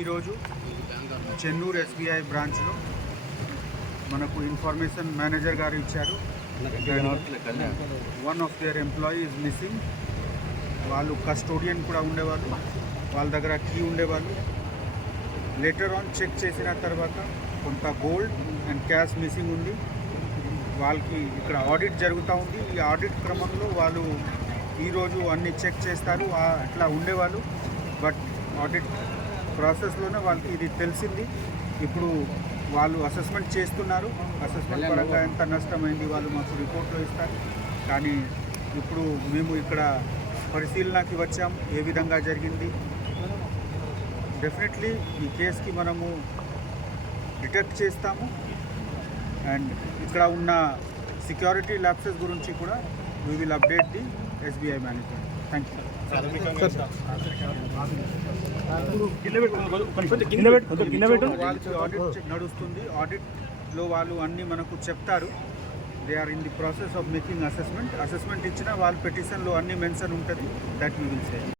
ఈరోజు చెన్నూరు ఎస్బీఐ బ్రాంచ్లో మనకు ఇన్ఫర్మేషన్ మేనేజర్ గారు ఇచ్చారు. One of their employee is missing వాళ్ళు కస్టోడియన్ కూడా ఉండేవాళ్ళు. వాళ్ళ దగ్గర కీ ఉండేవాళ్ళు. లేటర్ ఆన్ చెక్ చేసిన తర్వాత కొంత గోల్డ్ అండ్ క్యాష్ మిస్సింగ్ ఉంది. వాళ్ళకి ఇక్కడ ఆడిట్ జరుగుతూ ఉంది. ఈ ఆడిట్ క్రమంలో వాళ్ళు ఈరోజు అన్ని చెక్ చేస్తారు. అట్లా ఉండేవాళ్ళు. బట్ ఆడిట్ ప్రాసెస్లోనే వాళ్ళకి ఇది తెలిసింది. ఇప్పుడు వాళ్ళు అసెస్మెంట్ చేస్తున్నారు. అసెస్మెంట్ పరంగా ఎంత నష్టమైంది వాళ్ళు మాకు రిపోర్ట్లో ఇస్తారు. కానీ ఇప్పుడు మేము ఇక్కడ పరిశీలనకి వచ్చాం. ఏ విధంగా జరిగింది? డెఫినెట్లీ ఈ కేసుకి మనము డిటెక్ట్ చేస్తాము. అండ్ ఇక్కడ ఉన్న సెక్యూరిటీ ల్యాప్సెస్ గురించి కూడా we will update the SBI management thank you audit నడుస్తుంది. ఆడిట్లో వాళ్ళు అన్నీ మనకు చెప్తారు. They are in the process of making assessment assessment ఇచ్చిన వాళ్ళ పెటిషన్లో అన్ని మెన్షన్ ఉంటుంది. That we will say